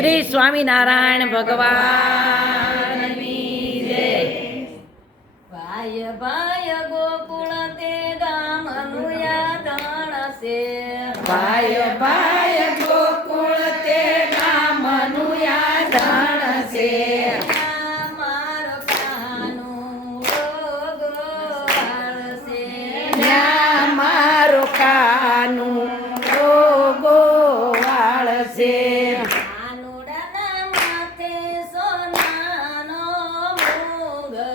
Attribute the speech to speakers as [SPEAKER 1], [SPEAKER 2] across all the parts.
[SPEAKER 1] શ્રી સ્વામિનારાયણ ભગવાન
[SPEAKER 2] ભાઈ ભાઈ
[SPEAKER 1] ગોકુળ તે
[SPEAKER 2] ગામ અનુયાદાણ છે ભાઈ ભાઈ ગોકુળ તે ગામ અનુયાદાણ છે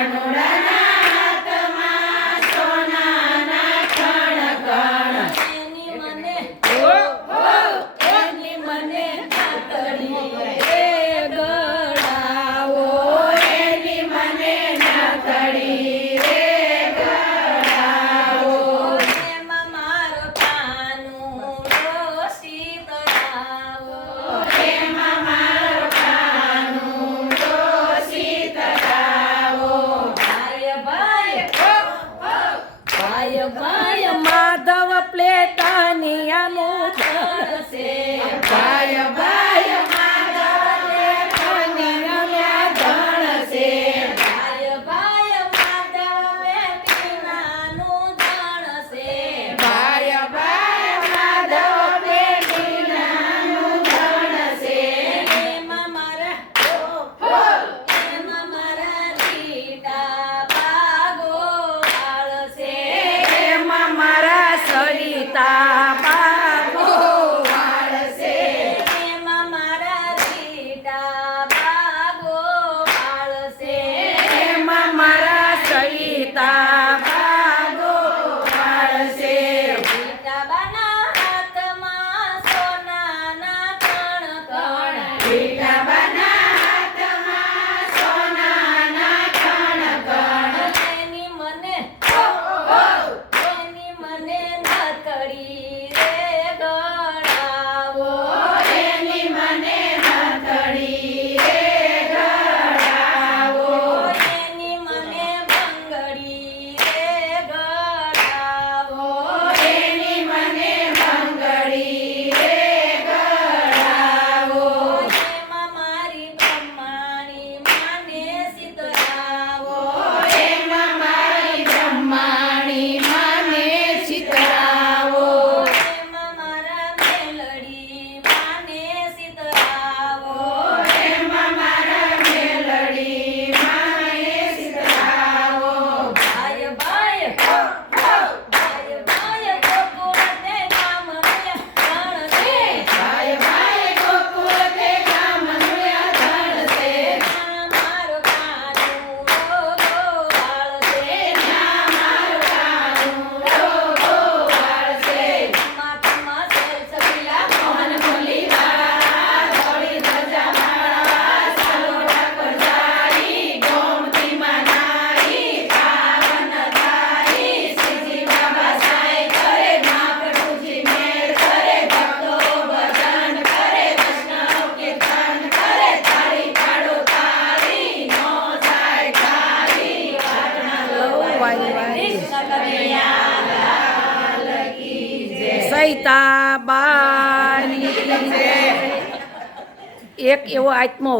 [SPEAKER 1] Anuraga. સૈતાબાની એક એવો આત્મા